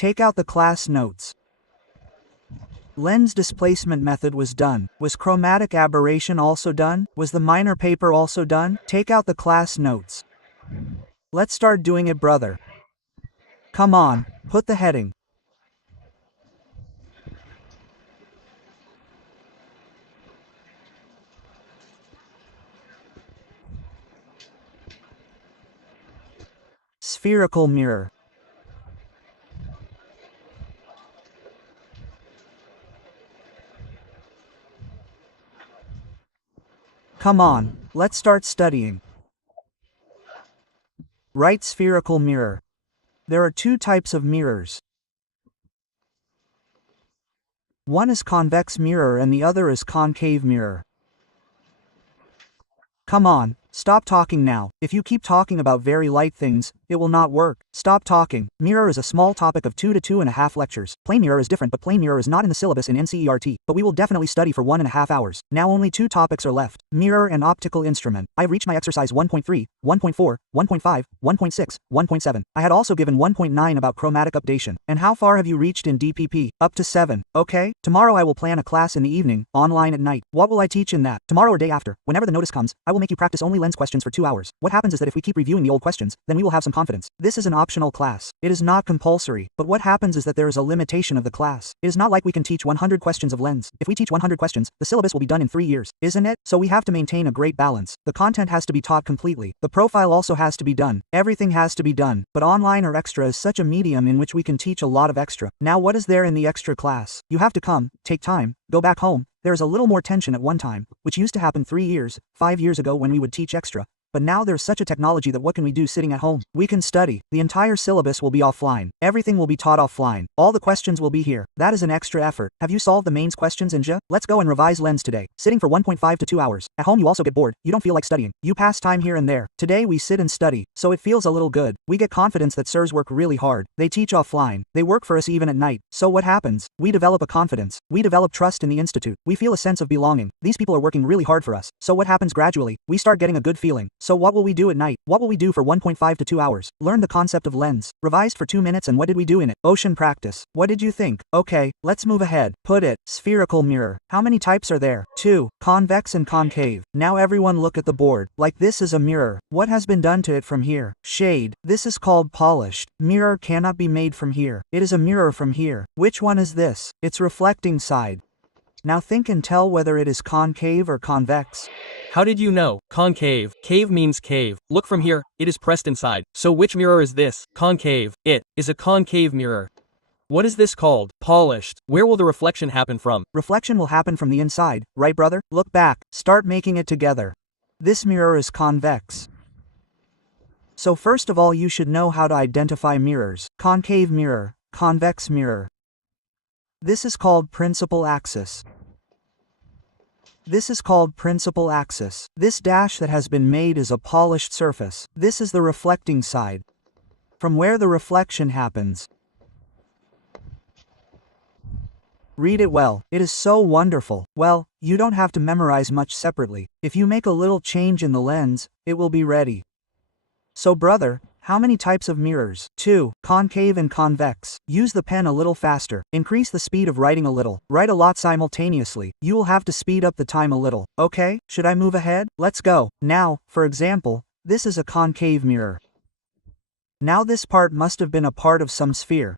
Take out the class notes. Lens displacement method was done. Was chromatic aberration also done? Was the minor paper also done? Take out the class notes. Let's start doing it, brother. Come on, put the heading. Spherical mirror. Come on, let's start studying. Right spherical mirror. There are two types of mirrors. One is convex mirror and the other is concave mirror. Come on, stop talking now. If you keep talking about very light things, it will not work. Stop talking. Mirror is a small topic of 2 to 2.5 lectures. Plane mirror is different, but plane mirror is not in the syllabus in NCERT, but we will definitely study for 1.5 hours. Now only 2 topics are left. Mirror and optical instrument. I've reached my exercise 1.3, 1.4, 1.5, 1.6, 1.7. I had also given 1.9 about chromatic updation. And how far have you reached in DPP? Up to 7. Okay? Tomorrow I will plan a class in the evening, online at night. What will I teach in that? Tomorrow or day after, whenever the notice comes, I will make you practice only lens questions for 2 hours. What happens is that if we keep reviewing the old questions, then we will have some confidence. This is an optional class. It is not compulsory, but what happens is that there is a limitation of the class. It is not like we can teach 100 questions of lens. If we teach 100 questions, the syllabus will be done in 3 years, isn't it? So we have to maintain a great balance. The content has to be taught completely. The profile also has to be done. Everything has to be done. But online or extra is such a medium in which we can teach a lot of extra. Now what is there in the extra class? You have to come, take time, go back home. There is a little more tension at one time, which used to happen 3 years, 5 years ago when we would teach extra. But now there's such a technology that what can we do sitting at home? We can study. The entire syllabus will be offline. Everything will be taught offline. All the questions will be here. That is an extra effort. Have you solved the mains questions in JA? Let's go and revise lens today. Sitting for 1.5 to 2 hours. At home you also get bored. You don't feel like studying. You pass time here and there. Today we sit and study. So it feels a little good. We get confidence that sirs work really hard. They teach offline. They work for us even at night. So what happens? We develop a confidence. We develop trust in the institute. We feel a sense of belonging. These people are working really hard for us. So what happens gradually? We start getting a good feeling. So what will we do at night? What will we do for 1.5 to 2 hours? Learn the concept of lens. Revised for 2 minutes and what did we do in it? Ocean practice. What did you think? Okay, let's move ahead. Put it. Spherical mirror. How many types are there? 2. Convex and concave. Now everyone look at the board. Like this is a mirror. What has been done to it from here? Shade. This is called polished. Mirror cannot be made from here. It is a mirror from here. Which one is this? It's reflecting side. Now think and tell whether it is concave or convex. How did you know? Concave. Cave means cave. Look from here, it is pressed inside. So which mirror is this? Concave. It is a concave mirror. What is this called? Polished. Where will the reflection happen from? Reflection will happen from the inside, right brother? Look back. Start making it together. This mirror is convex. So first of all you should know how to identify mirrors. Concave mirror, convex mirror. This is called principal axis. This is called principal axis. This dash that has been made is a polished surface. This is the reflecting side, from where the reflection happens. Read it well. It is so wonderful. Well, you don't have to memorize much separately. If you make a little change in the lens, it will be ready. So brother, how many types of mirrors? 2. Concave and convex. Use the pen a little faster. Increase the speed of writing a little. Write a lot simultaneously. You will have to speed up the time a little. Okay, should I move ahead? Let's go. Now, for example, this is a concave mirror. Now this part must have been a part of some sphere.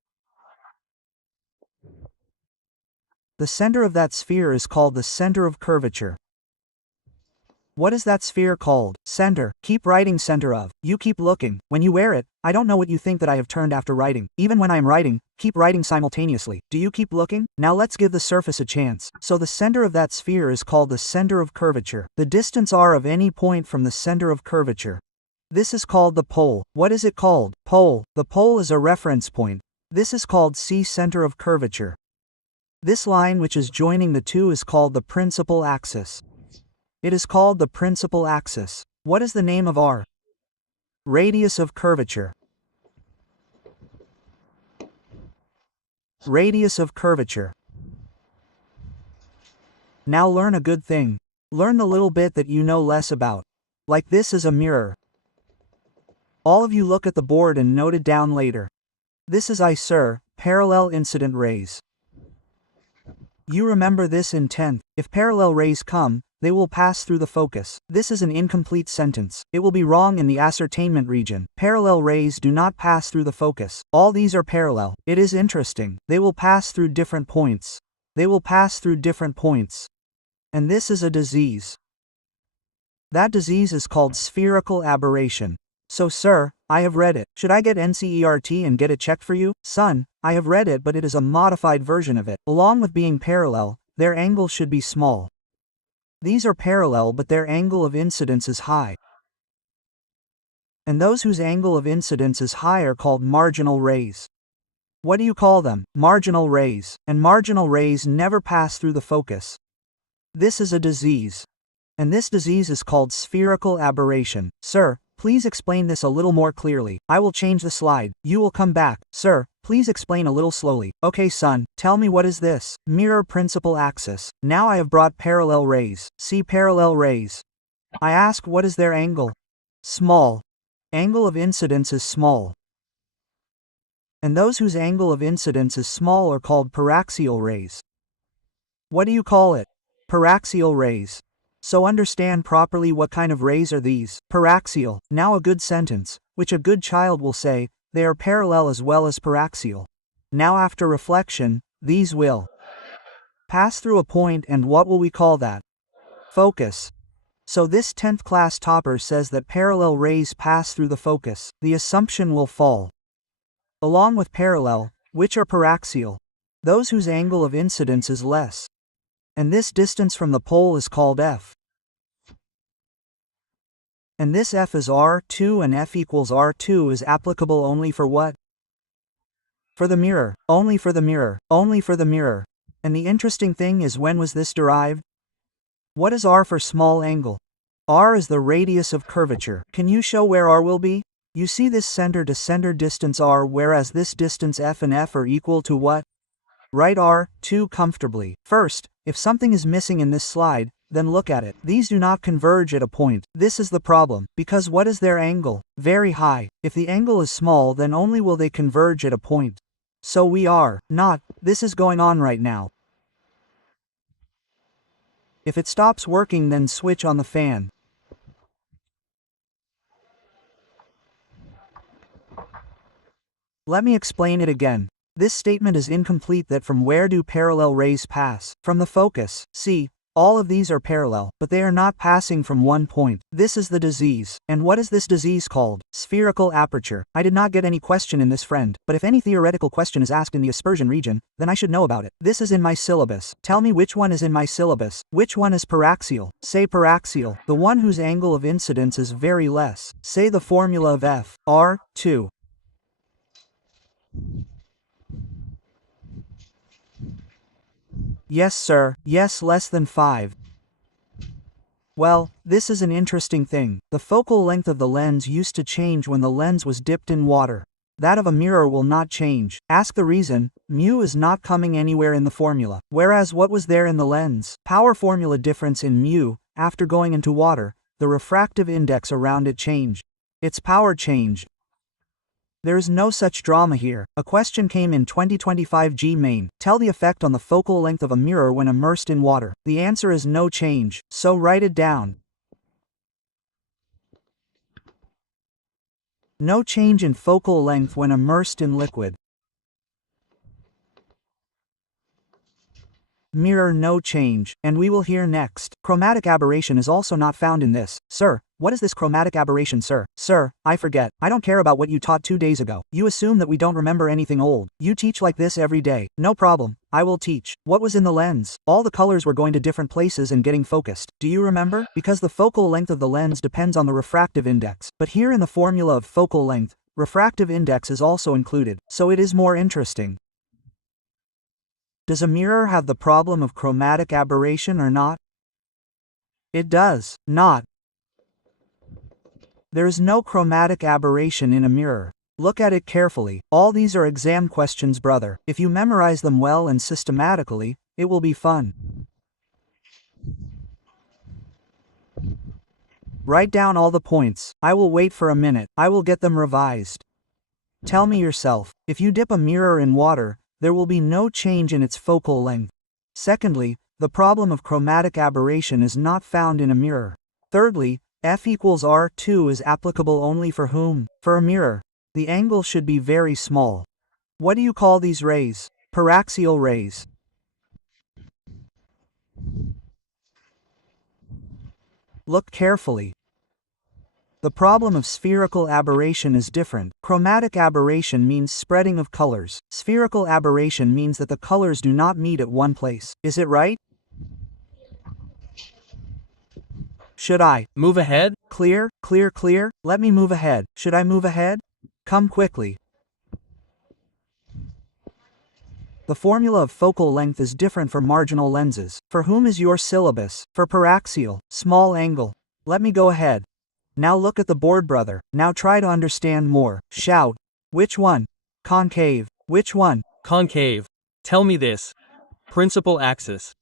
The center of that sphere is called the center of curvature. What is that sphere called? Center. Keep writing center of. You keep looking. When you wear it, I don't know what you think that I have turned after writing. Even when I am writing, keep writing simultaneously. Do you keep looking? Now let's give the surface a chance. So the center of that sphere is called the center of curvature. The distance r of any point from the center of curvature. This is called the pole. What is it called? Pole. The pole is a reference point. This is called C center of curvature. This line which is joining the two is called the principal axis. It is called the principal axis. What is the name of r? Radius of curvature. Radius of curvature. Now learn a good thing. Learn the little bit that you know less about. Like this is a mirror. All of you look at the board and note it down later. This is agsir, Parallel incident rays. You remember this in 10th. If parallel rays come, they will pass through the focus. This is an incomplete sentence. It will be wrong in the ascertainment region. Parallel rays do not pass through the focus. All these are parallel. It is interesting. They will pass through different points. They will pass through different points. And this is a disease. That disease is called spherical aberration. So sir, I have read it. Should I get NCERT and get it checked for you? Son, I have read it, but it is a modified version of it. Along with being parallel, their angle should be small. These are parallel, but their angle of incidence is high. And those whose angle of incidence is high are called marginal rays. What do you call them? Marginal rays. And marginal rays never pass through the focus. This is a disease. And this disease is called spherical aberration. Sir, please explain this a little more clearly. I will change the slide. You will come back. Sir, please explain a little slowly. Okay son, tell me what is this? Mirror principal axis. Now I have brought parallel rays. See parallel rays. I ask what is their angle? Small. Angle of incidence is small. And those whose angle of incidence is small are called paraxial rays. What do you call it? Paraxial rays. So understand properly what kind of rays are these. Paraxial. Now a good sentence, which a good child will say, they are parallel as well as paraxial. Now after reflection, these will pass through a point, and what will we call that? Focus. So this 10th class topper says that parallel rays pass through the focus. The assumption will fall. Along with parallel, which are paraxial. Those whose angle of incidence is less. And this distance from the pole is called f. And this f is r2, and f equals r2 is applicable only for what? For the mirror. Only for the mirror. Only for the mirror. And the interesting thing is, when was this derived? What is r for small angle? R is the radius of curvature. Can you show where r will be? You see this center to center distance r, whereas this distance f and f are equal to what? Write r2 comfortably. First, if something is missing in this slide, then look at it. These do not converge at a point. This is the problem. Because what is their angle? Very high. If the angle is small, then only will they converge at a point. So we are not. This is going on right now. If it stops working, then switch on the fan. Let me explain it again. This statement is incomplete. That from where do parallel rays pass? From the focus. See, all of these are parallel, but they are not passing from one point. This is the disease. And what is this disease called? Spherical aperture. I did not get any question in this, friend, but if any theoretical question is asked in the aspersion region, then I should know about it. This is in my syllabus. Tell me which one is in my syllabus. Which one is paraxial? Say paraxial. The one whose angle of incidence is very less. Say the formula of f. R2. Yes sir, yes, less than 5. Well, this is an interesting thing. The focal length of the lens used to change when the lens was dipped in water. That of a mirror will not change. Ask the reason. Mu is not coming anywhere in the formula. Whereas what was there in the lens? Power formula difference in mu. After going into water, the refractive index around it changed. Its power changed. There is no such drama here. A question came in 2025 G main. Tell the effect on the focal length of a mirror when immersed in water. The answer is no change, so write it down. No change in focal length when immersed in liquid. Mirror, no change. And we will hear next. Chromatic aberration is also not found in this. Sir, what is this chromatic aberration, sir? Sir, I forget. I don't care about what you taught 2 days ago. You assume that we don't remember anything old. You teach like this every day. No problem. I will teach. What was in the lens? All the colors were going to different places and getting focused. Do you remember? Because the focal length of the lens depends on the refractive index. But here in the formula of focal length, refractive index is also included. So it is more interesting. Does a mirror have the problem of chromatic aberration or not? It does not. There is no chromatic aberration in a mirror. Look at it carefully. All these are exam questions, brother. If you memorize them well and systematically, it will be fun. Write down all the points. I will wait for a minute. I will get them revised. Tell me yourself, if you dip a mirror in water, there will be no change in its focal length. Secondly, the problem of chromatic aberration is not found in a mirror. Thirdly, F equals R2 is applicable only for whom? For a mirror. The angle should be very small. What do you call these rays? Paraxial rays. Look carefully. The problem of spherical aberration is different. Chromatic aberration means spreading of colors. Spherical aberration means that the colors do not meet at one place. Is it right? Should I move ahead? Clear, clear, clear. Let me move ahead. Should I move ahead? Come quickly. The formula of focal length is different for marginal lenses. For whom is your syllabus? For paraxial, small angle. Let me go ahead. Now look at the board, brother. Now try to understand more. Shout. Which one? Concave. Which one? Concave. Tell me this. Principal axis.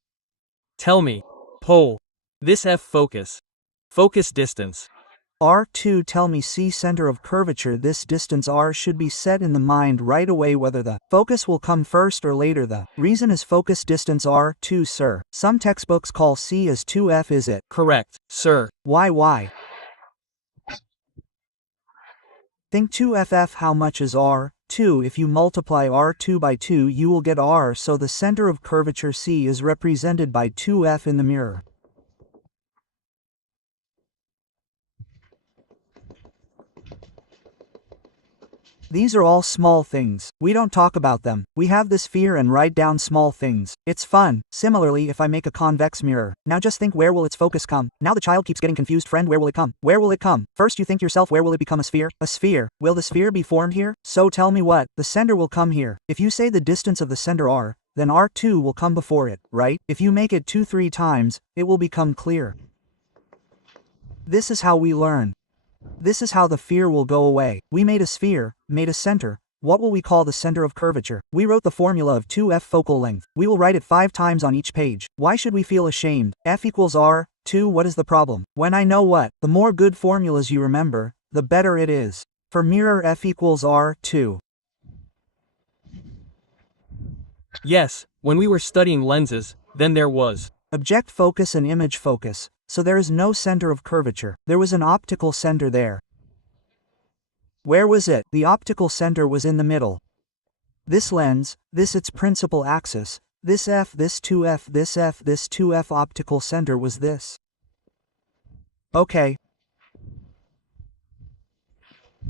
Tell me. Pole. This F focus. Focus distance. R2. Tell me C center of curvature. This distance R should be set in the mind right away whether the focus will come first or later. The reason is focus distance R2, sir. Some textbooks call C as 2F. Is it? Correct, sir. Why? Think 2FF. How much is R2? If you multiply R2 by 2 you will get R, so the center of curvature C is represented by 2F in the mirror. These are all small things. We don't talk about them. We have this fear and write down small things. It's fun. Similarly, if I make a convex mirror, now just think, where will its focus come? Now the child keeps getting confused. Friend, where will it come? Where will it come? First you think yourself, where will it become a sphere? A sphere. Will the sphere be formed here? So tell me what? The center will come here. If you say the distance of the center R, then R2 will come before it, right? If you make it 2-3 times, it will become clear. This is how we learn. This is how the fear will go away. We made a sphere, made a center. What will we call the center of curvature? We wrote the formula of 2F focal length. We will write it 5 times on each page. Why should we feel ashamed? F equals R2. What is the problem? When I know what? The more good formulas you remember, the better it is. For mirror, F equals R2. Yes, when we were studying lenses, then there was object focus and image focus. So there is no center of curvature. There was an optical center there. Where was it? The optical center was in the middle. This lens, this its principal axis, this F, this 2F, this F, this 2F optical center was this. Okay.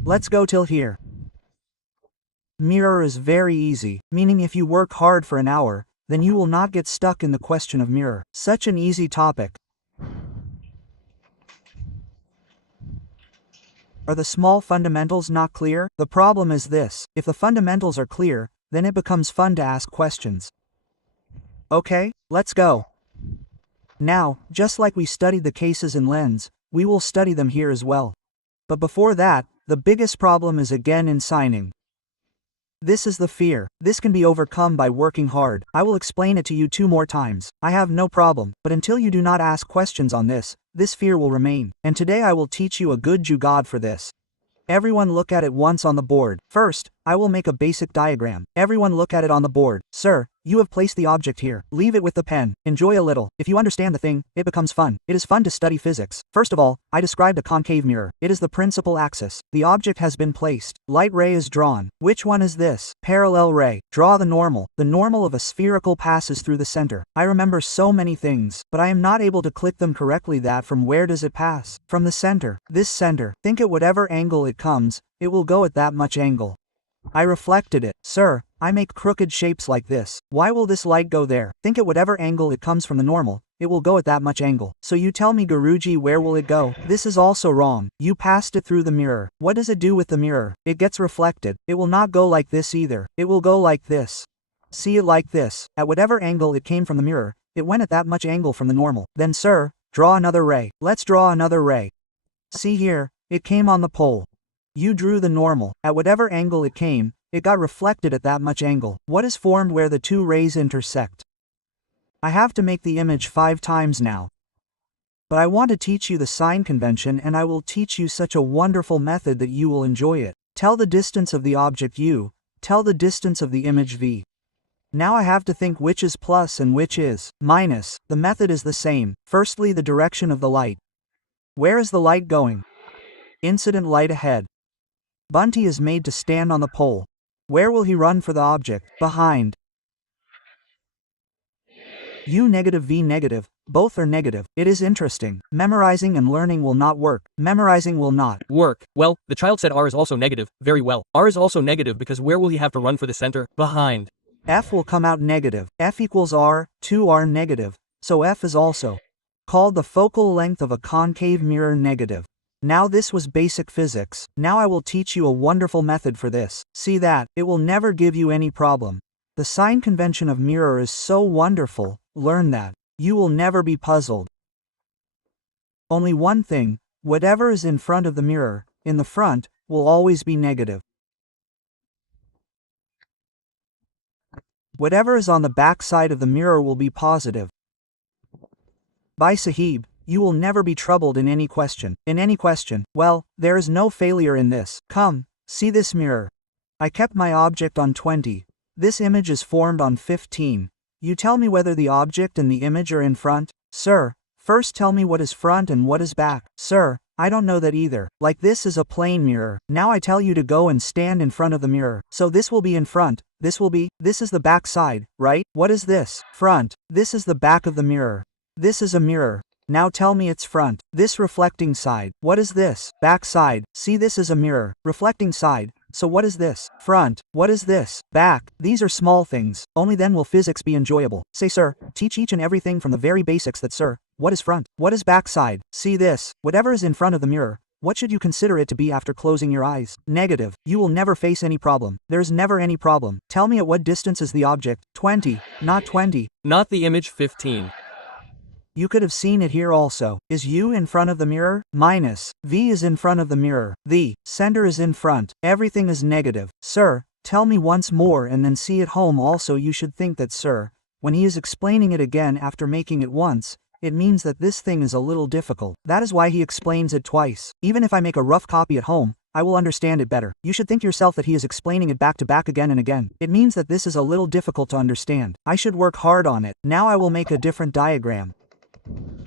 Let's go till here. Mirror is very easy, meaning if you work hard for an hour, then you will not get stuck in the question of mirror. Such an easy topic. Are the small fundamentals not clear? The problem is this: if the fundamentals are clear, then it becomes fun to ask questions. Okay, let's go. Now, just like we studied the cases in lens, we will study them here as well. But before that, the biggest problem is again in signing. This is the fear. This can be overcome by working hard. I will explain it to you 2 more times. I have no problem, but until you do not ask questions on this fear will remain. And today I will teach you a good jugad for this. Everyone look at it once on the board. First, I will make a basic diagram. Everyone look at it on the board. Sir, you have placed the object here. Leave it with the pen. Enjoy a little. If you understand the thing, it becomes fun. It is fun to study physics. First of all, I described a concave mirror. It is the principal axis. The object has been placed. Light ray is drawn. Which one is this? Parallel ray. Draw the normal. The normal of a spherical passes through the center. I remember so many things, but I am not able to click them correctly. That from where does it pass? From the center. This center. Think at whatever angle it comes, it will go at that much angle. I reflected it. Sir, I make crooked shapes like this. Why will this light go there? Think at whatever angle it comes from the normal, it will go at that much angle. So you tell me, Guruji, where will it go? This is also wrong. You passed it through the mirror. What does it do with the mirror? It gets reflected. It will not go like this either. It will go like this. See it like this. At whatever angle it came from the mirror, it went at that much angle from the normal. Then sir, draw another ray. Let's draw another ray. See here, it came on the pole. You drew the normal. At whatever angle it came, it got reflected at that much angle. What is formed where the 2 rays intersect? I have to make the image 5 times now. But I want to teach you the sign convention, and I will teach you such a wonderful method that you will enjoy it. Tell the distance of the object U, tell the distance of the image V. Now I have to think which is plus and which is minus. The method is the same. Firstly, the direction of the light. Where is the light going? Incident light ahead. Bunty is made to stand on the pole. Where will he run for the object? Behind. U negative V negative, both are negative. It is interesting. Memorizing and learning will not work. Memorizing will not work. Well, the child said R is also negative. Very well. R is also negative because where will he have to run for the center? Behind. F will come out negative. F equals R, 2R negative. So F is also called the focal length of a concave mirror negative. Now this was basic physics. Now I will teach you a wonderful method for this. See that? It will never give you any problem. The sign convention of mirror is so wonderful. Learn that. You will never be puzzled. Only one thing, whatever is in front of the mirror, in the front, will always be negative. Whatever is on the back side of the mirror will be positive. By Sahib, you will never be troubled in any question. In any question, well, there is no failure in this. Come, see this mirror. I kept my object on 20. This image is formed on 15. You tell me whether the object and the image are in front? Sir, first tell me what is front and what is back. Sir, I don't know that either. Like this is a plane mirror. Now I tell you to go and stand in front of the mirror. So this will be in front. This is the back side, right? What is this? Front. This is the back of the mirror. This is a mirror. Now tell me its front. This reflecting side. What is this? Back side. See, this is a mirror. Reflecting side. So what is this? Front. What is this? Back. These are small things. Only then will physics be enjoyable. Say, sir, teach each and everything from the very basics that, sir, what is front? What is back side? See this. Whatever is in front of the mirror, what should you consider it to be after closing your eyes? Negative. You will never face any problem. There's never any problem. Tell me at what distance is the object? 20. Not 20. Not the image 15. You could have seen it here also. Is U in front of the mirror? Minus. V is in front of the mirror. The center is in front. Everything is negative. Sir, tell me once more and then see at home also you should think that, sir, when he is explaining it again after making it once, it means that this thing is a little difficult. That is why he explains it twice. Even if I make a rough copy at home, I will understand it better. You should think yourself that he is explaining it back to back again and again. It means that this is a little difficult to understand. I should work hard on it. Now I will make a different diagram.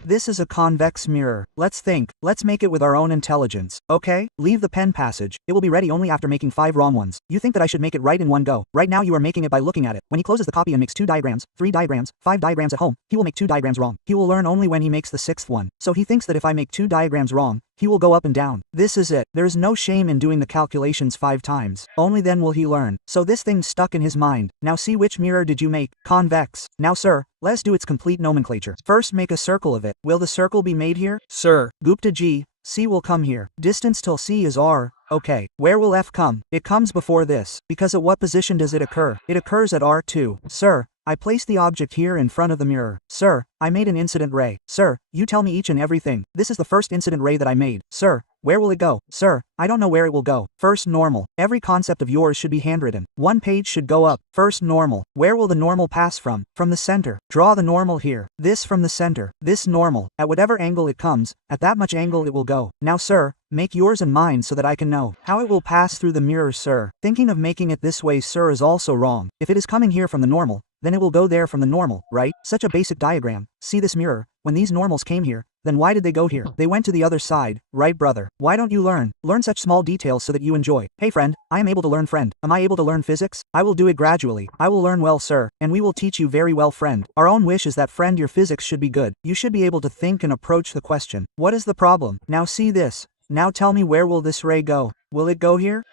This is a convex mirror. Let's think. Let's make it with our own intelligence. Okay? Leave the pen passage. It will be ready only after making 5 wrong ones. You think that I should make it right in one go. Right now you are making it by looking at it. When he closes the copy and makes 2 diagrams, 3 diagrams, 5 diagrams at home, he will make 2 diagrams wrong. He will learn only when he makes the 6th one. So he thinks that if I make 2 diagrams wrong, he will go up and down. This is it. There is no shame in doing the calculations 5 times. Only then will he learn. So this thing stuck in his mind. Now see, which mirror did you make? Convex. Now sir, let's do its complete nomenclature. First make a circle of it. Will the circle be made here? Sir. Gupta G. C will come here. Distance till C is R. Okay. Where will F come? It comes before this. Because at what position does it occur? It occurs at R2. Sir, I place the object here in front of the mirror. Sir, I made an incident ray. Sir, you tell me each and everything. This is the first incident ray that I made. Sir, where will it go? Sir, I don't know where it will go. First normal. Every concept of yours should be handwritten. 1 page should go up. First normal. Where will the normal pass from? From the center. Draw the normal here. This from the center. This normal. At whatever angle it comes, at that much angle it will go. Now sir, make yours and mine so that I can know how it will pass through the mirror, sir. Thinking of making it this way, sir, is also wrong. If it is coming here from the normal, then it will go there from the normal, right? Such a basic diagram. See this mirror? When these normals came here, then why did they go here? They went to the other side, right, brother? Why don't you learn? Learn such small details so that you enjoy. Hey friend, I am able to learn, friend. Am I able to learn physics? I will do it gradually. I will learn well, sir, and we will teach you very well, friend. Our own wish is that, friend, your physics should be good. You should be able to think and approach the question. What is the problem? Now see this. Now tell me, where will this ray go? Will it go here?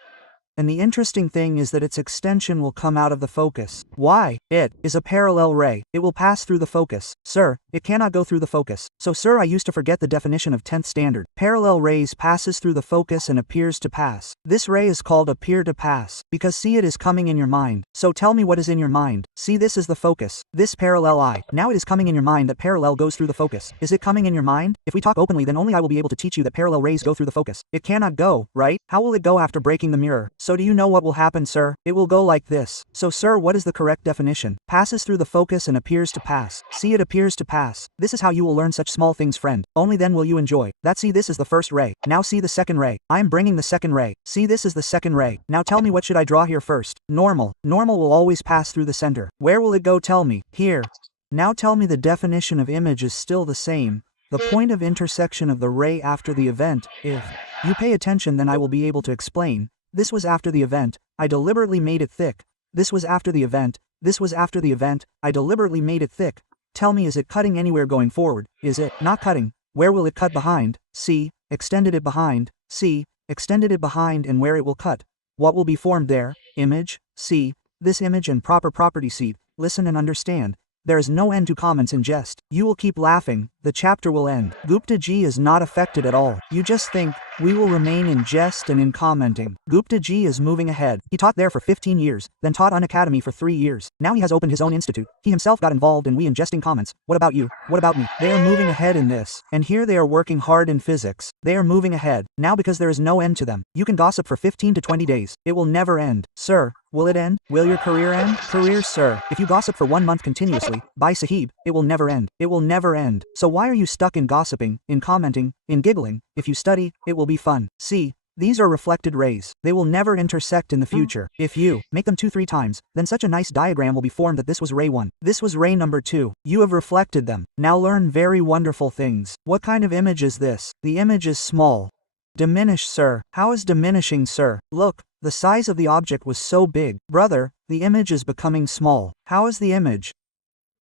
And the interesting thing is that its extension will come out of the focus. Why? It is a parallel ray. It will pass through the focus. Sir, it cannot go through the focus. So sir, I used to forget the definition of 10th standard. Parallel rays passes through the focus and appears to pass. This ray is called appear to pass, because see, it is coming in your mind. So tell me what is in your mind. See, this is the focus. This parallel eye. Now it is coming in your mind that parallel goes through the focus. Is it coming in your mind? If we talk openly, then only I will be able to teach you that parallel rays go through the focus. It cannot go, right? How will it go after breaking the mirror? So So do you know what will happen, sir? It will go like this. So sir, what is the correct definition? Passes through the focus and appears to pass. See, it appears to pass. This is how you will learn such small things, friend. Only then will you enjoy. That, see, this is the first ray. Now see the second ray. I am bringing the second ray. See, this is the second ray. Now tell me, what should I draw here first? Normal. Normal will always pass through the center. Where will it go? Tell me. Here. Now tell me, the definition of image is still the same. The point of intersection of the ray after the event. If you pay attention, then I will be able to explain. This was after the event. I deliberately made it thick. This was after the event. This was after the event. I deliberately made it thick. Tell me, is it cutting anywhere going forward? Is it not cutting? Where will it cut? Behind? See, extended it behind. See, extended it behind. And where it will cut? What will be formed there? Image. See, this image and proper property seed. Listen and understand. There is no end to comments in jest. You will keep laughing. The chapter will end. Gupta Ji is not affected at all. You just think, we will remain in jest and in commenting. Gupta Ji is moving ahead. He taught there for 15 years, then taught unacademy for 3 years. Now he has opened his own institute. He himself got involved in we in jesting comments. What about you? What about me? They are moving ahead in this. And here they are working hard in physics. They are moving ahead. Now because there is no end to them. You can gossip for 15 to 20 days. It will never end. Sir, will it end? Will your career end? Career, sir. If you gossip for 1 month continuously, by Sahib, it will never end. It will never end. So why are you stuck in gossiping, in commenting, in giggling? If you study, it will be fun. See, these are reflected rays. They will never intersect in the future. If you make them 2-3 times, then such a nice diagram will be formed that this was ray 1. This was ray number 2. You have reflected them. Now learn very wonderful things. What kind of image is this? The image is small. Diminish, sir. How is diminishing, sir? Look, the size of the object was so big. Brother, the image is becoming small. How is the image?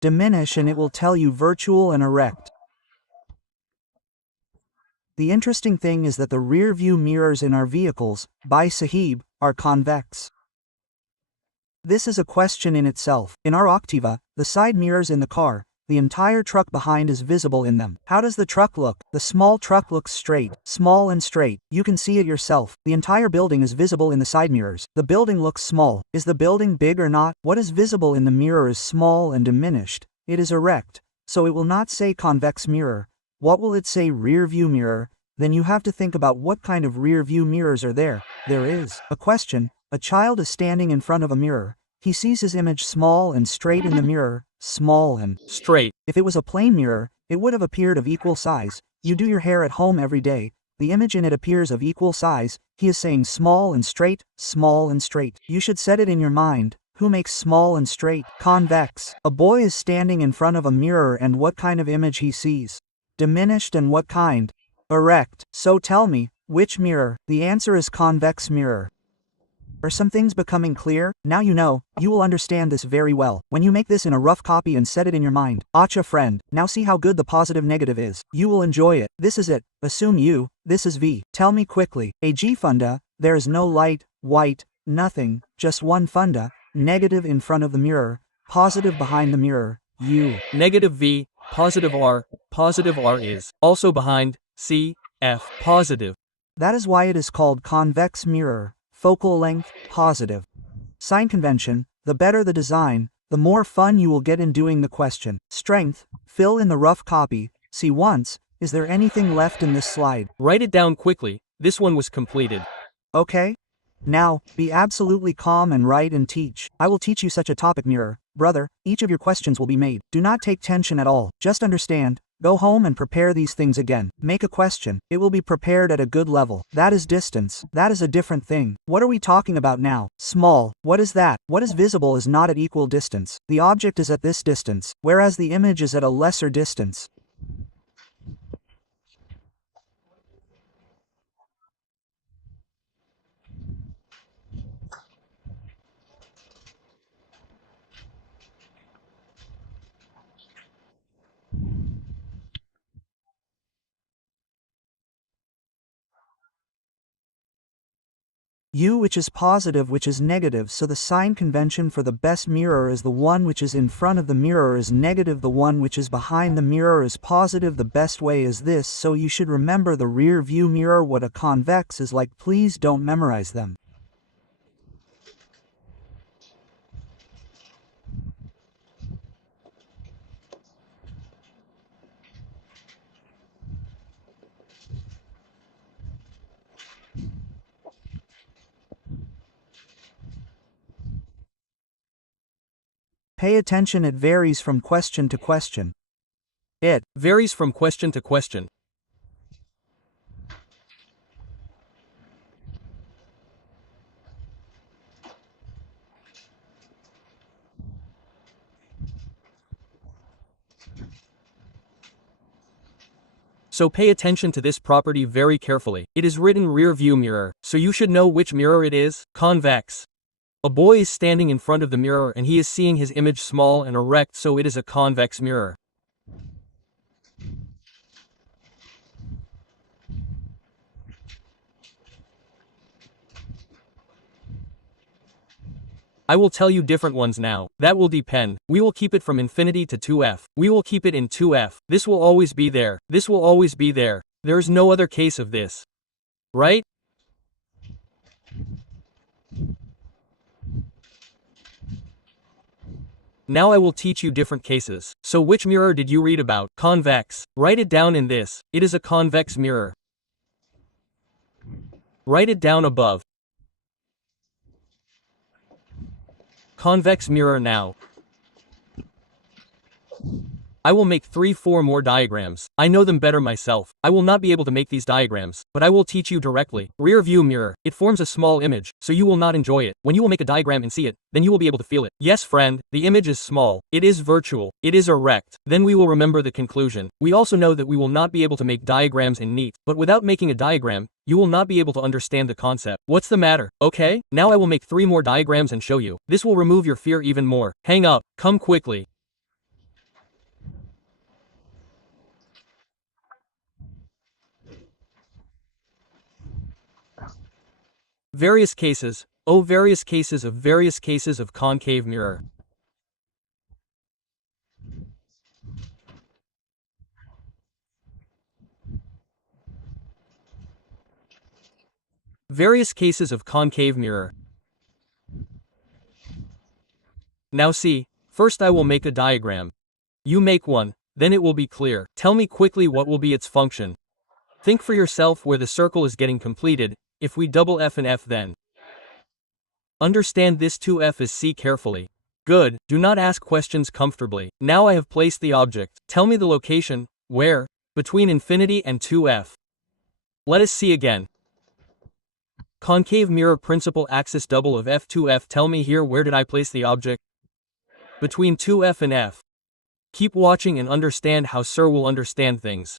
Diminish and it will tell you virtual and erect. The interesting thing is that the rear view mirrors in our vehicles, by Sahib, are convex. This is a question in itself. In our Optiva, the side mirrors in the car, the entire truck behind is visible in them. How does the truck look? The small truck looks straight, small and straight. You can see it yourself. The entire building is visible in the side mirrors. The building looks small. Is the building big or not? What is visible in the mirror is small and diminished. It is erect. So it will not say convex mirror. What will it say? Rear view mirror. Then you have to think about what kind of rear view mirrors are there. There is a question. A child is standing in front of a mirror. He sees his image small and straight in the mirror, small and straight. If it was a plain mirror, it would have appeared of equal size. You do your hair at home every day. The image in it appears of equal size. He is saying small and straight, small and straight. You should set it in your mind. Who makes small and straight? Convex. A boy is standing in front of a mirror, and what kind of image he sees? Diminished. And what kind? Erect. So tell me, which mirror? The answer is convex mirror. Are some things becoming clear? Now you know, you will understand this very well. When you make this in a rough copy and set it in your mind. Acha friend, now see how good the positive negative is. You will enjoy it. This is it. Assume you, this is V. Tell me quickly. A G funda, there is no light, white, nothing, just one funda, negative in front of the mirror, positive behind the mirror, U. Negative V, positive R is also behind, C, F, positive. That is why it is called convex mirror. Focal length, positive. Sign convention, the better the design, the more fun you will get in doing the question. Strength, fill in the rough copy. See once, is there anything left in this slide? Write it down quickly, this one was completed. Okay? Now, be absolutely calm and write and teach. I will teach you such a topic mirror. Brother, each of your questions will be made. Do not take tension at all. Just understand. Go home and prepare these things again. Make a question. It will be prepared at a good level. That is distance. That is a different thing. What are we talking about now? Small. What is that? What is visible is not at equal distance. The object is at this distance, whereas the image is at a lesser distance. U which is positive, which is negative, so the sign convention for the best mirror is the one which is in front of the mirror is negative, the one which is behind the mirror is positive. The best way is this, so you should remember the rear view mirror, what a convex is like. Please don't memorize them. Pay attention, it varies from question to question. It varies from question to question. So pay attention to this property very carefully. It is written rear view mirror, so you should know which mirror it is. Convex. A boy is standing in front of the mirror and he is seeing his image small and erect, so it is a convex mirror. I will tell you different ones now. That will depend. We will keep it from infinity to 2f. We will keep it in 2f. This will always be there. This will always be there. There is no other case of this. Right? Now I will teach you different cases. So which mirror did you read about? Convex. Write it down in this. It is a convex mirror. Write it down above. Convex mirror now. I will make 3-4 more diagrams. I know them better myself. I will not be able to make these diagrams, but I will teach you directly. Rear view mirror. It forms a small image, so you will not enjoy it. When you will make a diagram and see it, then you will be able to feel it. Yes, friend, the image is small. It is virtual. It is erect. Then we will remember the conclusion. We also know that we will not be able to make diagrams in neat, but without making a diagram, you will not be able to understand the concept. What's the matter? Okay, now I will make 3 more diagrams and show you. This will remove your fear even more. Hang up. Come quickly. Various cases. Oh, various cases of concave mirror. Various cases of concave mirror. Now see, first I will make a diagram. You make one, then it will be clear. Tell me quickly what will be its function. Think for yourself where the circle is getting completed. If we double f and f, then understand this 2f is c carefully. Good, do not ask questions comfortably. Now I have placed the object. Tell me the location. Where? Between infinity and 2f. Let us see again. Concave mirror principal axis double of f2f. Tell me here, where did I place the object? Between 2f and f. Keep watching and understand how Sir will understand things.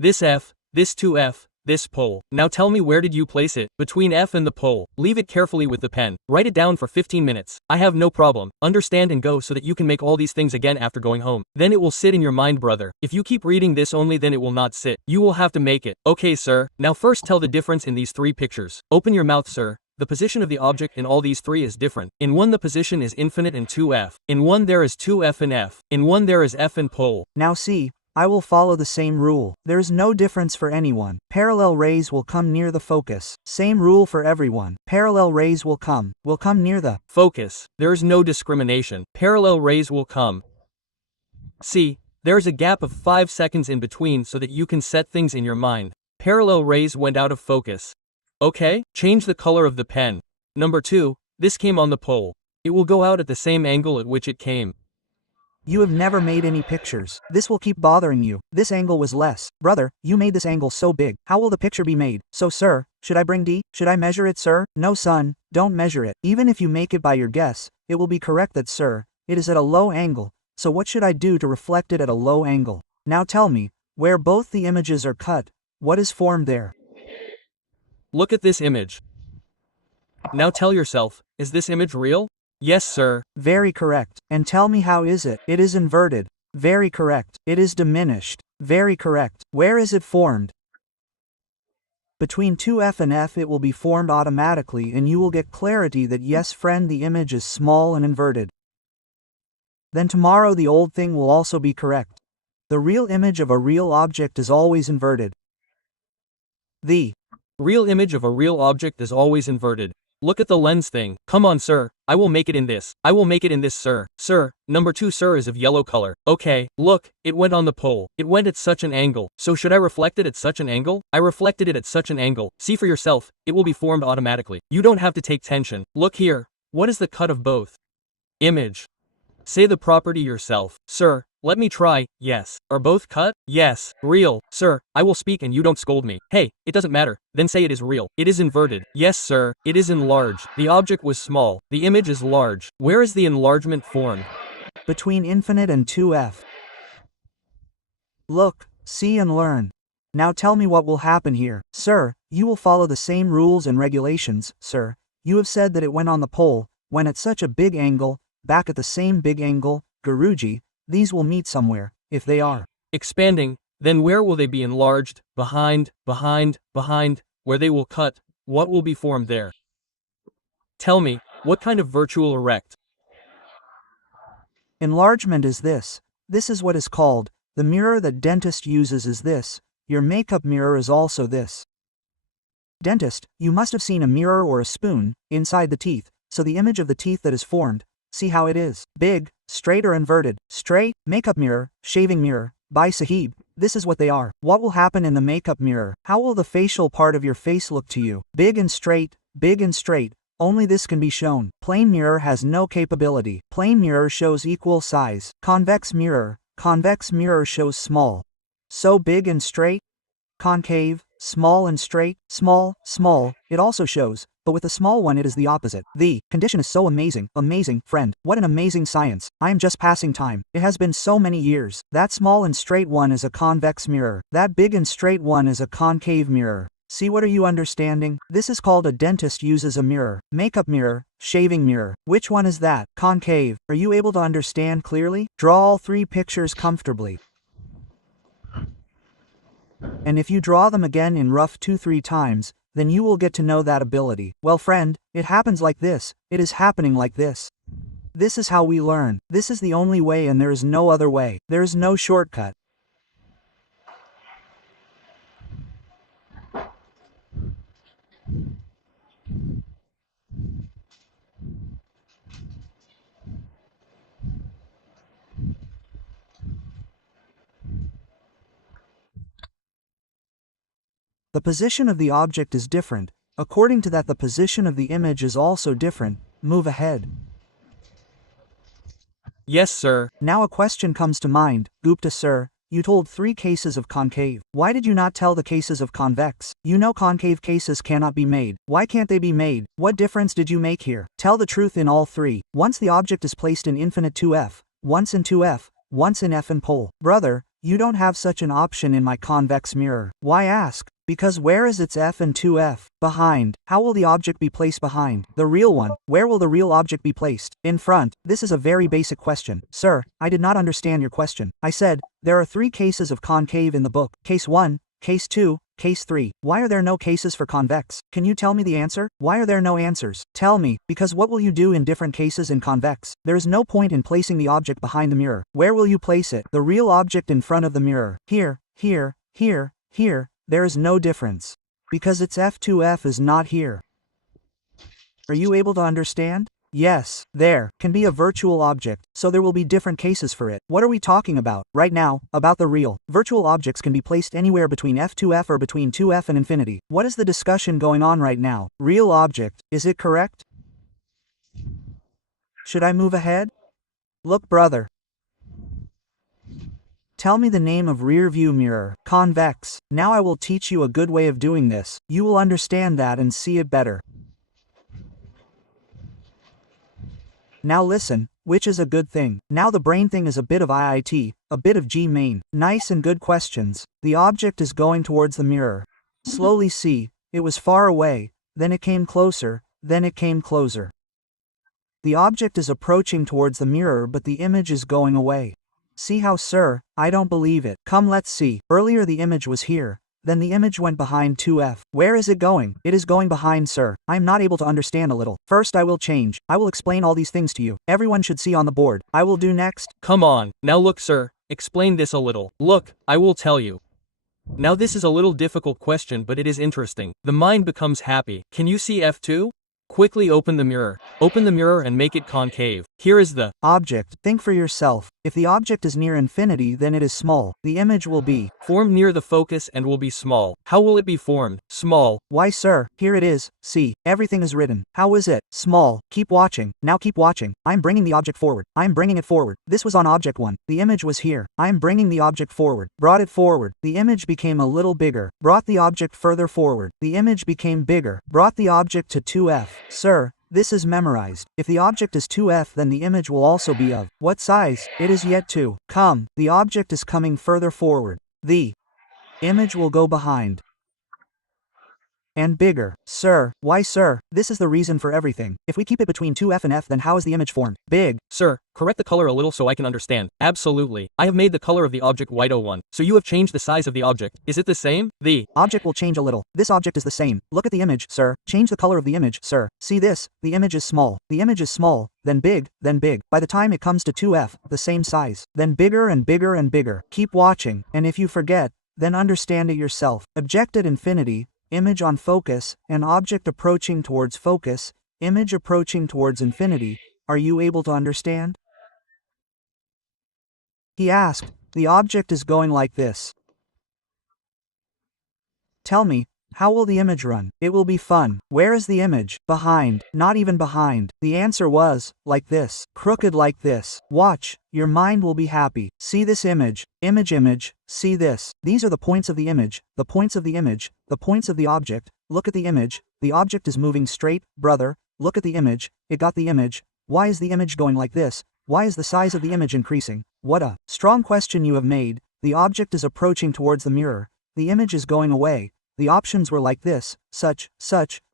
This f, this 2f, this pole. Now tell me, where did you place it? Between f and the pole. Leave it carefully with the pen. Write it down for 15 minutes. I have no problem. Understand and go so that you can make all these things again after going home. Then it will sit in your mind, brother. If you keep reading this only, then it will not sit. You will have to make it. Okay, sir. Now first tell the difference in these 3 pictures. Open your mouth, sir. The position of the object in all these 3 is different. In one the position is infinite and 2f. In one there is 2f and f. In one there is f and pole. Now see, I will follow the same rule. There is no difference for anyone. Parallel rays will come near the focus. Same rule for everyone. Parallel rays will come near the focus. There is no discrimination. Parallel rays will come. See, there is a gap of 5 seconds in between so that you can set things in your mind. Parallel rays went out of focus. Okay, change the color of the pen. Number 2, this came on the pole. It will go out at the same angle at which it came. You have never made any pictures. This will keep bothering you. This angle was less. Brother, you made this angle so big. How will the picture be made? So sir, should I bring D? Should I measure it, sir? No, son, don't measure it. Even if you make it by your guess, it will be correct that, sir, it is at a low angle. So what should I do to reflect it at a low angle? Now tell me, where both the images are cut, what is formed there? Look at this image. Now tell yourself, is this image real? Yes, sir. Very correct. And tell me, how is it? It is inverted. Very correct. It is diminished. Very correct. Where is it formed? Between 2f and f it will be formed automatically, and you will get clarity that yes, friend, the image is small and inverted. Then tomorrow the old thing will also be correct. The real image of a real object is always inverted. The real image of a real object is always inverted. Look at the lens thing. Come on, sir. I will make it in this. I will make it in this, sir. Sir, number 2, sir, is of yellow color. Okay, look, it went on the pole. It went at such an angle. So should I reflect it at such an angle? I reflected it at such an angle. See for yourself, it will be formed automatically. You don't have to take tension. Look here. What is the cut of both? Image. Say the property yourself. Sir, let me try. Yes. Are both cut? Yes. Real. Sir, I will speak and you don't scold me. Hey, it doesn't matter. Then say it is real. It is inverted. Yes, sir. It is enlarged. The object was small. The image is large. Where is the enlargement formed? Between infinite and 2f. Look, see and learn. Now tell me what will happen here. Sir, you will follow the same rules and regulations, sir. You have said that it went on the pole, when at such a big angle, back at the same big angle, Guruji, these will meet somewhere, if they are expanding, then where will they be enlarged? Behind, where they will cut, what will be formed there? Tell me, what kind of virtual erect? Enlargement is this. This is what is called, the mirror that dentist uses is this. Your makeup mirror is also this. Dentist, you must have seen a mirror or a spoon, inside the teeth, so the image of the teeth that is formed, see how it is, big, straight or inverted, straight, makeup mirror, shaving mirror, by Sahib, this is what they are. What will happen in the makeup mirror? How will the facial part of your face look to you? Big and straight, only this can be shown. Plane mirror has no capability. Plane mirror shows equal size. Convex mirror shows small. So big and straight, concave, small and straight, small, it also shows, but with the small one it is the opposite. The condition is so amazing, friend, what an amazing science. I am just passing time. It has been so many years. That small and straight one is a convex mirror. That big and straight one is a concave mirror. See, what are you understanding? This is called a dentist uses a mirror. Makeup mirror, shaving mirror. Which one is that? Concave. Are you able to understand clearly? Draw all three pictures comfortably. And if you draw them again in rough 2-3 times, then you will get to know that ability. Well friend, it happens like this. It is happening like this. This is how we learn. This is the only way and there is no other way. There is no shortcut. The position of the object is different. According to that, the position of the image is also different. Move ahead. Yes, sir. Now a question comes to mind. Gupta sir, you told 3 cases of concave. Why did you not tell the cases of convex? You know concave cases cannot be made. Why can't they be made? What difference did you make here? Tell the truth in all 3. Once the object is placed in infinite 2f, once in 2f, once in f and pole. Brother, you don't have such an option in my convex mirror. Why ask? Because where is its f and 2f? Behind. How will the object be placed behind? The real one. Where will the real object be placed? In front. This is a very basic question. Sir, I did not understand your question. I said, there are 3 cases of concave in the book. Case 1, case 2, case 3. Why are there no cases for convex? Can you tell me the answer? Why are there no answers? Tell me, because what will you do in different cases in convex? There is no point in placing the object behind the mirror. Where will you place it? The real object in front of the mirror. Here. There is no difference. Because its f2f is not here. Are you able to understand? Yes, there can be a virtual object, so there will be different cases for it. What are we talking about? Right now, about the real. Virtual objects can be placed anywhere between f2f or between 2f and infinity. What is the discussion going on right now? Real object, is it correct? Should I move ahead? Look brother. Tell me the name of rear view mirror. Convex. Now I will teach you a good way of doing this. You will understand that and see it better. Now listen, which is a good thing. Now the brain thing is a bit of IIT, a bit of G main. Nice and good questions. The object is going towards the mirror. Slowly see, it was far away, then it came closer, then it came closer. The object is approaching towards the mirror but the image is going away. See how, sir? I don't believe it. Come, let's see. Earlier the image was here, then the image went behind 2f. Where is it going? It is going behind, sir. I am not able to understand a little. First I will change. I will explain all these things to you. Everyone should see on the board. I will do next. Come on. Now look, sir. Explain this a little. Look, I will tell you. Now this is a little difficult question but it is interesting. The mind becomes happy. Can you see f2? Quickly open the mirror. Open the mirror and make it concave. Here is the object. Think for yourself. If the object is near infinity, then it is small. The image will be formed near the focus and will be small. How will it be formed? Small. Why, sir, here it is. See, everything is written. How is it? Small. Keep watching. Now keep watching. I'm bringing the object forward. I'm bringing it forward. This was on object 1. The image was here. I'm bringing the object forward. Brought it forward. The image became a little bigger. Brought the object further forward. The image became bigger. Brought the object to 2f. Sir, this is memorized. If the object is 2f, then the image will also be of what size? It is yet to come. The object is coming further forward. The image will go behind and bigger. Sir, why, sir? This is the reason for everything. If we keep it between 2f and f, then how is the image formed? Big. Sir, correct the color a little so I can understand. Absolutely. I have made the color of the object white 01. So you have changed the size of the object. Is it the same? The object will change a little. This object is the same. Look at the image, sir. Change the color of the image, sir. See this? The image is small. The image is small, then big, then big. By the time it comes to 2f, the same size. Then bigger and bigger and bigger. Keep watching, and if you forget, then understand it yourself. Object at infinity, image on focus, and object approaching towards focus, image approaching towards infinity. Are you able to understand? He asked. The object is going like this. Tell me, how will the image run? It will be fun. Where is the image? Behind. Not even behind. The answer was, like this. Crooked like this. Watch. Your mind will be happy. See this image. Image. See this. These are the points of the image. The points of the image. The points of the object. Look at the image. The object is moving straight, brother. Look at the image. It got the image. Why is the image going like this? Why is the size of the image increasing? What a strong question you have made. The object is approaching towards the mirror. The image is going away. The options were like this, such.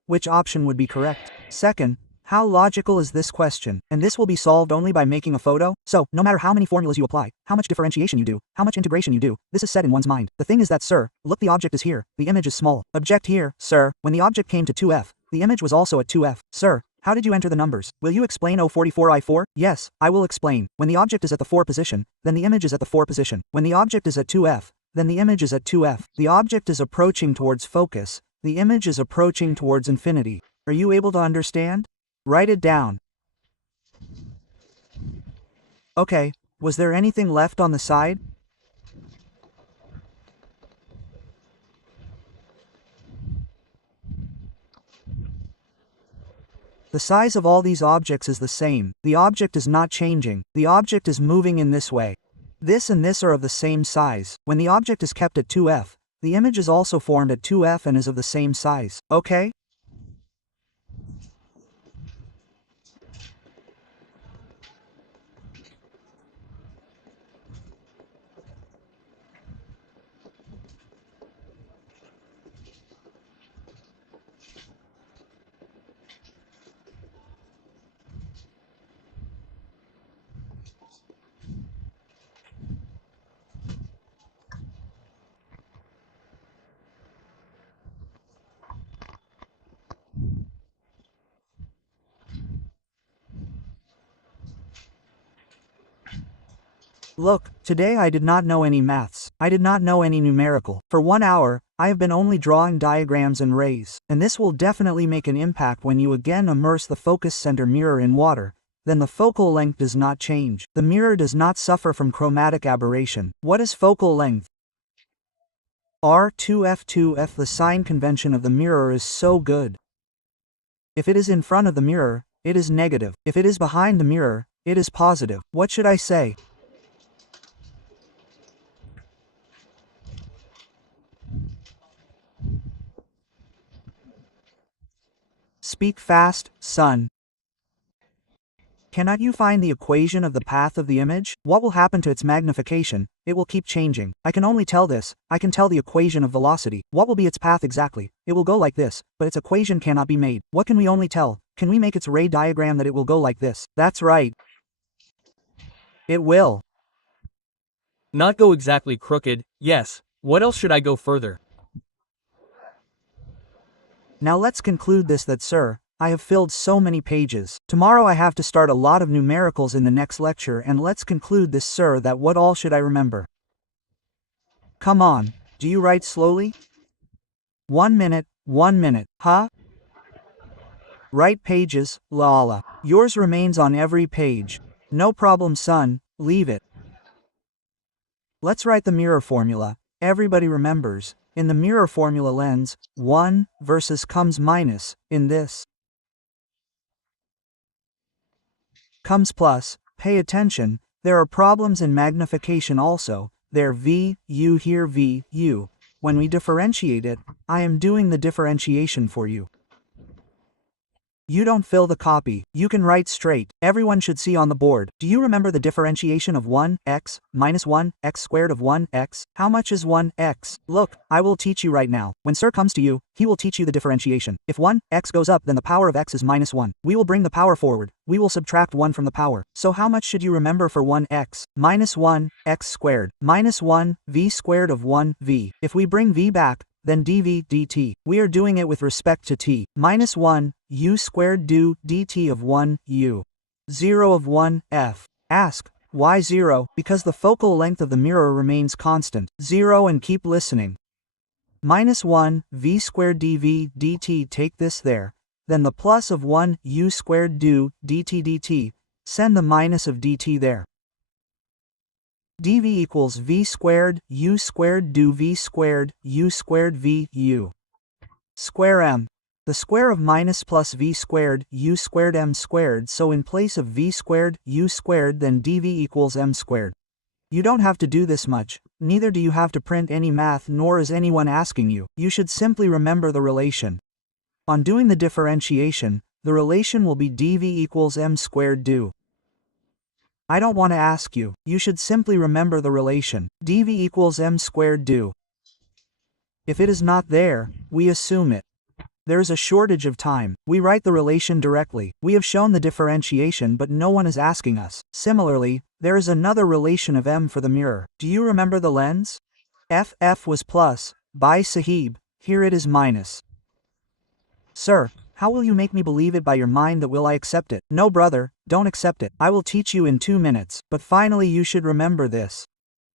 Which option would be correct? Second, how logical is this question? And this will be solved only by making a photo. So, no matter how many formulas you apply, how much differentiation you do, how much integration you do, this is set in one's mind. The thing is that, sir, look, the object is here, the image is small. Object here, sir. When the object came to 2f, the image was also at 2f. Sir, how did you enter the numbers? Will you explain 044I4? Yes, I will explain. When the object is at the 4 position, then the image is at the 4 position. When the object is at 2f, then the image is at 2f. The object is approaching towards focus. The image is approaching towards infinity. Are you able to understand? Write it down. Okay, was there anything left on the side? The size of all these objects is the same. The object is not changing. The object is moving in this way. This and this are of the same size. When the object is kept at 2f, the image is also formed at 2f and is of the same size. Okay? Look, today I did not know any maths. I did not know any numerical. For 1 hour, I have been only drawing diagrams and rays. And this will definitely make an impact when you again immerse the focus center mirror in water. Then the focal length does not change. The mirror does not suffer from chromatic aberration. What is focal length? R2F2F. The sign convention of the mirror is so good. If it is in front of the mirror, it is negative. If it is behind the mirror, it is positive. What should I say? Speak fast, son. Cannot you find the equation of the path of the image? What will happen to its magnification? It will keep changing. I can only tell this. I can tell the equation of velocity. What will be its path exactly? It will go like this, but its equation cannot be made. What can we only tell? Can we make its ray diagram that it will go like this? That's right. It will. Not go exactly crooked, yes. What else should I go further? Now let's conclude this that, sir, I have filled so many pages. Tomorrow I have to start a lot of numericals in the next lecture, and let's conclude this, sir, that what all should I remember? Come on, do you write slowly? 1 minute, 1 minute, huh? Write pages, la la. Yours remains on every page. No problem, son, leave it. Let's write the mirror formula. Everybody remembers. In the mirror formula lens, 1 versus comes minus. In this comes plus. Pay attention, there are problems in magnification also. There v, u here v, u. When we differentiate it, I am doing the differentiation for you. You don't fill the copy, you can write straight. Everyone should see on the board. Do you remember the differentiation of 1x minus 1x squared of 1x? How much is 1x? Look, I will teach you right now. When sir comes to you, he will teach you the differentiation. If 1x goes up, then the power of x is minus 1. We will bring the power forward. We will subtract 1 from the power. So how much should you remember for 1x? Minus 1x squared. Minus 1 v squared of 1 v. If we bring v back, then dv dt. We are doing it with respect to t. Minus 1 u squared do dt of 1 u. 0 of 1 f. Ask, why 0? Because the focal length of the mirror remains constant. 0 and keep listening. Minus 1 v squared dv dt, take this there. Then the plus of 1 u squared do dt dt. Send the minus of dt there. dv equals v squared u squared do v squared u squared v u. Square m. The square of minus plus v squared u squared m squared, so in place of v squared u squared then dv equals m squared. You don't have to do this much, neither do you have to print any math nor is anyone asking you. You should simply remember the relation. On doing the differentiation, the relation will be dv equals m squared do. I don't want to ask you, you should simply remember the relation. dv equals m squared do. If it is not there, we assume it. There is a shortage of time. We write the relation directly. We have shown the differentiation but no one is asking us. Similarly, there is another relation of m for the mirror. Do you remember the lens? F was plus, by Sahib, here it is minus. Sir, how will you make me believe it by your mind that will I accept it? No brother, don't accept it. I will teach you in 2 minutes. But finally you should remember this.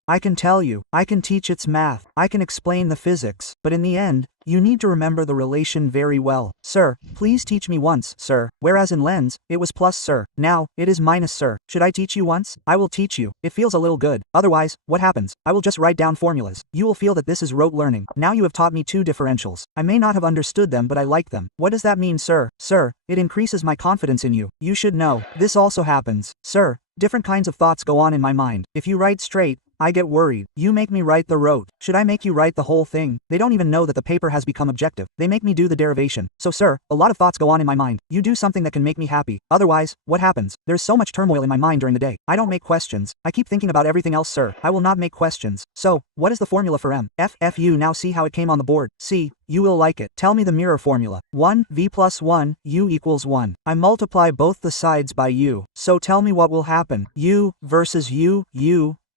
I can tell you, I can teach its math, I can explain the physics, but in the end, you need to remember the relation very well. Sir, please teach me once, sir. Whereas in lens, it was plus, sir. Now, it is minus, sir. Should I teach you once? I will teach you. It feels a little good. Otherwise, what happens? I will just write down formulas. You will feel that this is rote learning. Now you have taught me 2 differentials. I may not have understood them but I like them. What does that mean, sir? Sir, it increases my confidence in you. You should know. This also happens. Sir, different kinds of thoughts go on in my mind. If you write straight, I get worried. You make me write the rote. Should I make you write the whole thing? They don't even know that the paper has become objective. They make me do the derivation. So sir, a lot of thoughts go on in my mind. You do something that can make me happy. Otherwise, what happens? There's so much turmoil in my mind during the day. I don't make questions. I keep thinking about everything else, sir. I will not make questions. So, what is the formula for m? Fu. Now see how it came on the board. See, you will like it. Tell me the mirror formula. 1 v plus 1 u equals 1. I multiply both the sides by u. So tell me what will happen. U versus u,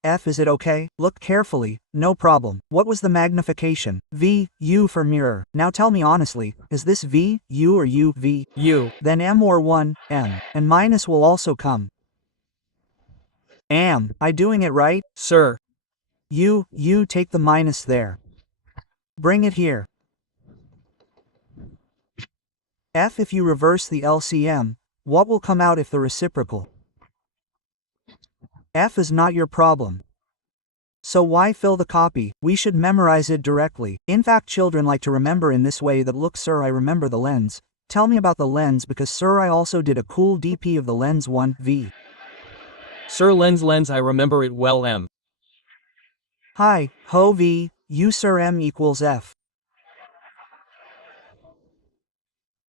F, is it okay? Look carefully, no problem. What was the magnification? V, U for mirror. Now tell me honestly, is this V, U or U, V? U. Then M or 1, M. And minus will also come. Am I doing it right? Sir. You take the minus there. Bring it here. F, if you reverse the LCM, what will come out if the reciprocal? F is not your problem. So why fill the copy? We should memorize it directly. In fact, children like to remember in this way that look sir, I remember the lens. Tell me about the lens because sir, I also did a cool DP of the lens 1V. Sir, lens I remember it well m. Hi, ho V, U sir M equals F.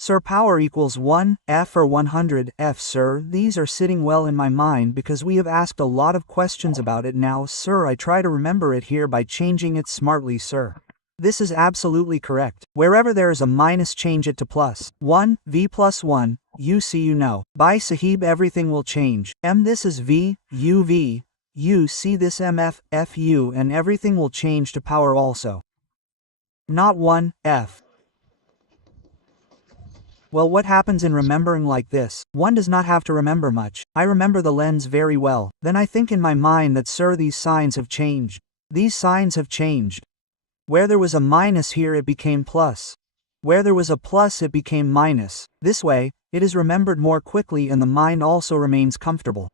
Sir, power equals 1, F or 100, F sir. These are sitting well in my mind because we have asked a lot of questions about it now sir. I try to remember it here by changing it smartly sir. This is absolutely correct. Wherever there is a minus, change it to plus. 1, V plus 1, U see you know. By Sahib everything will change. M this is V, U V, U see this MF, FU and everything will change to power also. Not 1, F. Well, what happens in remembering like this? One does not have to remember much. I remember the lens very well. Then I think in my mind that sir, these signs have changed. These signs have changed. Where there was a minus here it became plus. Where there was a plus it became minus. This way, it is remembered more quickly and the mind also remains comfortable.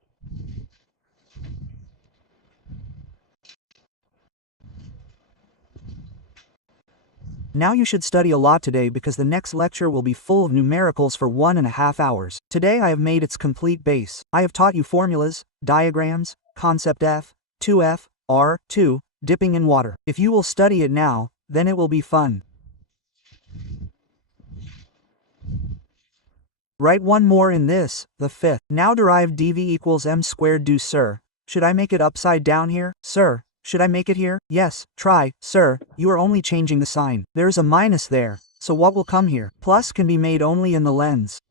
Now you should study a lot today because the next lecture will be full of numericals for 1.5 hours. Today I have made its complete base. I have taught you formulas, diagrams, concept F, 2F, R, 2, dipping in water. If you will study it now, then it will be fun. Write one more in this, the fifth. Now derive dv equals m squared do sir. Should I make it upside down here? Sir, should I make it here? Yes, try, sir, you are only changing the sign. There is a minus there, so what will come here? Plus can be made only in the lens.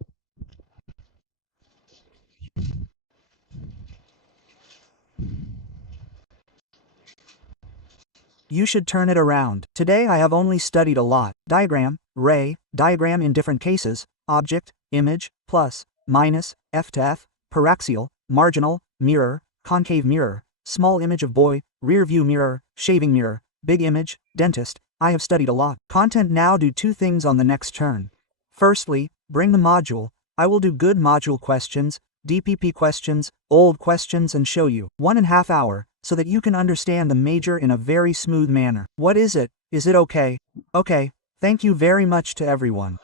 You should turn it around. Today I have only studied a lot. Diagram, ray, diagram in different cases, object, image, plus, minus, f to f, paraxial, marginal, mirror, concave mirror, small image of boy, rear view mirror, shaving mirror, big image, dentist. I have studied a lot. Content. Now do two things on the next turn. Firstly, bring the module. I will do good module questions, DPP questions, old questions and show you 1.5 hours, so that you can understand the major in a very smooth manner. What is it? Is it okay? Okay, thank you very much to everyone.